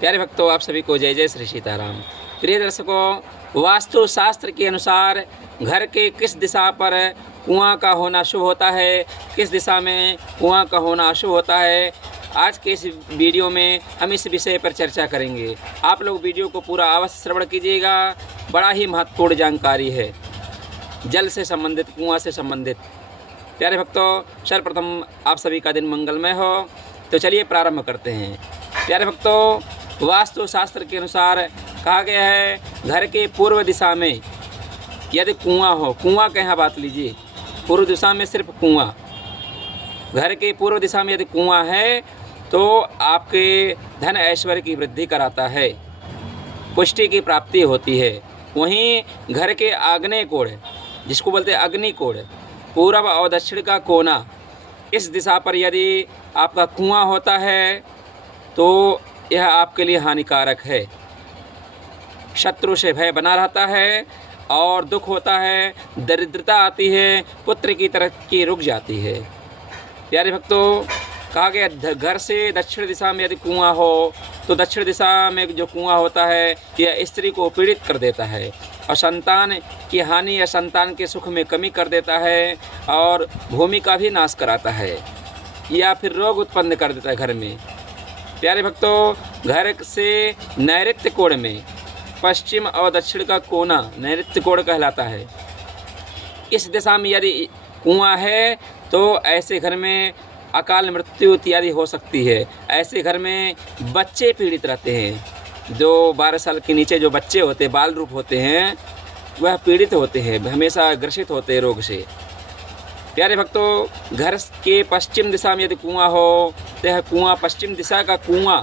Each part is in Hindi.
प्यारे भक्तों, आप सभी को जय जय श्री सीताराम। प्रिय दर्शकों, वास्तु शास्त्र के अनुसार घर के किस दिशा पर कुआं का होना शुभ होता है, किस दिशा में कुआं का होना अशुभ होता है, आज के इस वीडियो में हम इस विषय पर चर्चा करेंगे। आप लोग वीडियो को पूरा अवश्य श्रवण कीजिएगा। बड़ा ही महत्वपूर्ण जानकारी है, जल से संबंधित, कुआं से संबंधित। प्यारे भक्तों, सर्वप्रथम आप सभी का दिन मंगलमय हो। तो चलिए प्रारंभ करते हैं। प्यारे भक्तों, वास्तु शास्त्र के अनुसार कहा गया है, घर के पूर्व दिशा में यदि कुआं हो, कुआं का यहाँ बात लीजिए, पूर्व दिशा में सिर्फ कुआं, घर के पूर्व दिशा में यदि कुआं है तो आपके धन ऐश्वर्य की वृद्धि कराता है, पुष्टि की प्राप्ति होती है। वहीं घर के आग्नेय कोण, जिसको बोलते हैं अग्नि कोण, पूर्व और दक्षिण का कोना, इस दिशा पर यदि आपका कुआं होता है तो यह आपके लिए हानिकारक है। शत्रु से भय बना रहता है और दुख होता है, दरिद्रता आती है, पुत्र की तरक्की रुक जाती है। प्यारे भक्तों, कहा गया घर से दक्षिण दिशा में यदि कुआं हो तो दक्षिण दिशा में जो कुआं होता है यह स्त्री को पीड़ित कर देता है और संतान की हानि या संतान के सुख में कमी कर देता है और भूमि का भी नाश कराता है या फिर रोग उत्पन्न कर देता है घर में। प्यारे भक्तों, घर से नैऋत्य कोण में पश्चिम और दक्षिण का कोना नैऋत्य कोण कहलाता है। इस दिशा में यदि कुआं है तो ऐसे घर में अकाल मृत्यु इत्यादि हो सकती है। ऐसे घर में बच्चे पीड़ित रहते हैं। जो 12 साल के नीचे जो बच्चे होते हैं, बाल रूप होते हैं, वह पीड़ित होते हैं, हमेशा ग्रसित होते हैं रोग से। प्यारे भक्तों, घर के पश्चिम दिशा में यदि कुआं हो तो यह कुआं, पश्चिम दिशा का कुआं,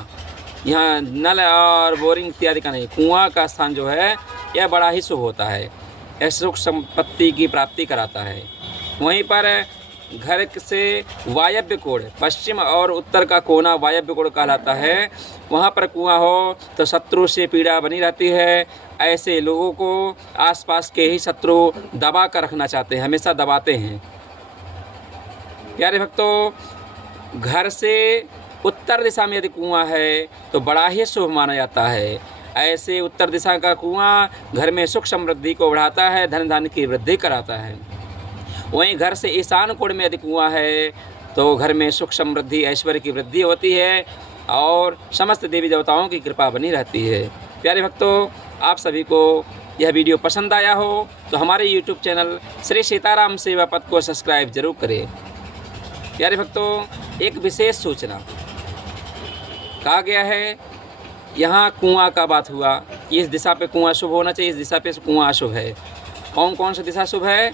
यहाँ नल और बोरिंग इत्यादि का नहीं, कुआं का स्थान जो है यह बड़ा ही शुभ होता है। यह सुख संपत्ति की प्राप्ति कराता है। वहीं पर घर से वायव्य कोण, पश्चिम और उत्तर का कोना वायव्य कोण कहलाता है। वहाँ पर कुआं हो तो शत्रु से पीड़ा बनी रहती है। ऐसे लोगों को आसपास के ही शत्रु दबा कर रखना चाहते हैं, हमेशा दबाते हैं। प्यारे भक्तों, घर से उत्तर दिशा में यदि कुआं है तो बड़ा ही शुभ माना जाता है। ऐसे उत्तर दिशा का कुआं घर में सुख समृद्धि को बढ़ाता है, धन धान्य की वृद्धि कराता है। वहीं घर से ईशान कोण में यदि कुआं है तो घर में सुख समृद्धि ऐश्वर्य की वृद्धि होती है और समस्त देवी देवताओं की कृपा बनी रहती है। प्यारे भक्तों, आप सभी को यह वीडियो पसंद आया हो तो हमारे YouTube चैनल श्री सीताराम सेवा पथ को सब्सक्राइब जरूर करें। प्यारे भक्तों, एक विशेष सूचना, कहा गया है यहाँ कुआं का बात हुआ कि इस दिशा पे कुआं शुभ होना चाहिए, इस दिशा पे कुआं अशुभ है। कौन कौन सी दिशा शुभ है?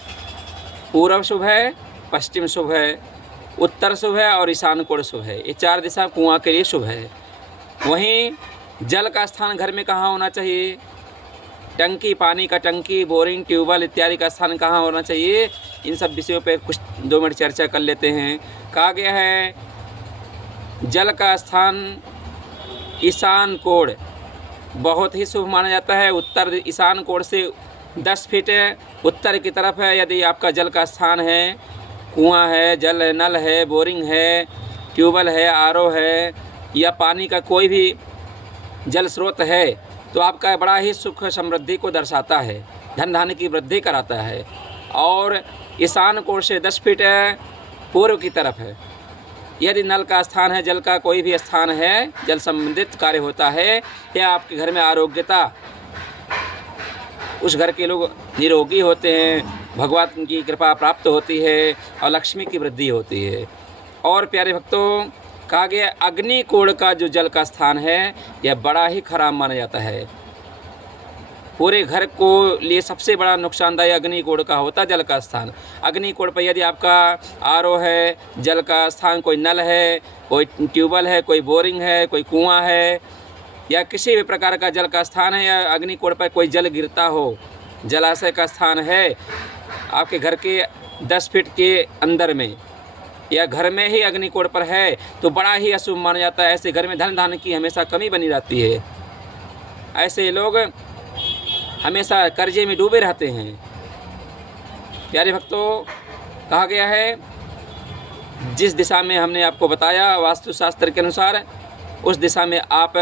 पूर्व शुभ है, पश्चिम शुभ है, उत्तर शुभ है और ईशान कोण शुभ है। ये 4 दिशा कुआं के लिए शुभ है। वहीं जल का स्थान घर में कहाँ होना चाहिए? टंकी, पानी का टंकी, बोरिंग, ट्यूबवेल इत्यादि का स्थान कहाँ होना चाहिए? इन सब विषयों पे कुछ 2 मिनट चर्चा कर लेते हैं। कहा गया है जल का स्थान ईशान कोण बहुत ही शुभ माना जाता है। उत्तर ईशान कोण से 10 फीट उत्तर की तरफ है यदि आपका जल का स्थान है, कुआं है, जल नल है, बोरिंग है, ट्यूबवेल है, आरओ है या पानी का कोई भी जल स्रोत है तो आपका बड़ा ही सुख समृद्धि को दर्शाता है, धन धान्य की वृद्धि कराता है। और ईशान कोण से 10 फीट पूर्व की तरफ है यदि नल का स्थान है, जल का कोई भी स्थान है, जल संबंधित कार्य होता है या आपके घर में आरोग्यता, उस घर के लोग निरोगी होते हैं, भगवान की कृपा प्राप्त होती है और लक्ष्मी की वृद्धि होती है। और प्यारे भक्तों, कहा गया अग्नि कोण का जो जल का स्थान है यह बड़ा ही खराब माना जाता है। पूरे घर को लिए सबसे बड़ा नुकसानदायी अग्नि कोण का होता है जल का स्थान। अग्नि कोण पर यदि आपका आरओ है, जल का स्थान कोई नल है, कोई ट्यूबवेल है, कोई बोरिंग है, कोई कुआं है या किसी भी प्रकार का जल का स्थान है या अग्नि कोण पर कोई जल गिरता हो, जलाशय का स्थान है आपके घर के 10 फीट के अंदर में या घर में ही अग्नि कोण पर है तो बड़ा ही अशुभ माना जाता है। ऐसे घर में धन धान्य की हमेशा कमी बनी रहती है। ऐसे लोग हमेशा कर्जे में डूबे रहते हैं। प्यारे भक्तों, कहा गया है जिस दिशा में हमने आपको बताया वास्तुशास्त्र के अनुसार उस दिशा में आप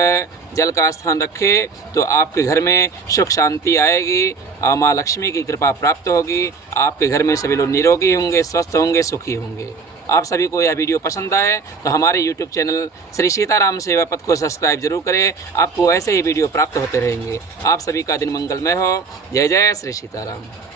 जल का स्थान रखें तो आपके घर में सुख शांति आएगी और माँ लक्ष्मी की कृपा प्राप्त होगी। आपके घर में सभी लोग निरोगी होंगे, स्वस्थ होंगे, सुखी होंगे। आप सभी को यह वीडियो पसंद आए तो हमारे YouTube चैनल श्री सीताराम सेवा पथ को सब्सक्राइब जरूर करें। आपको ऐसे ही वीडियो प्राप्त होते रहेंगे। आप सभी का दिन मंगलमय हो। जय जय श्री सीताराम।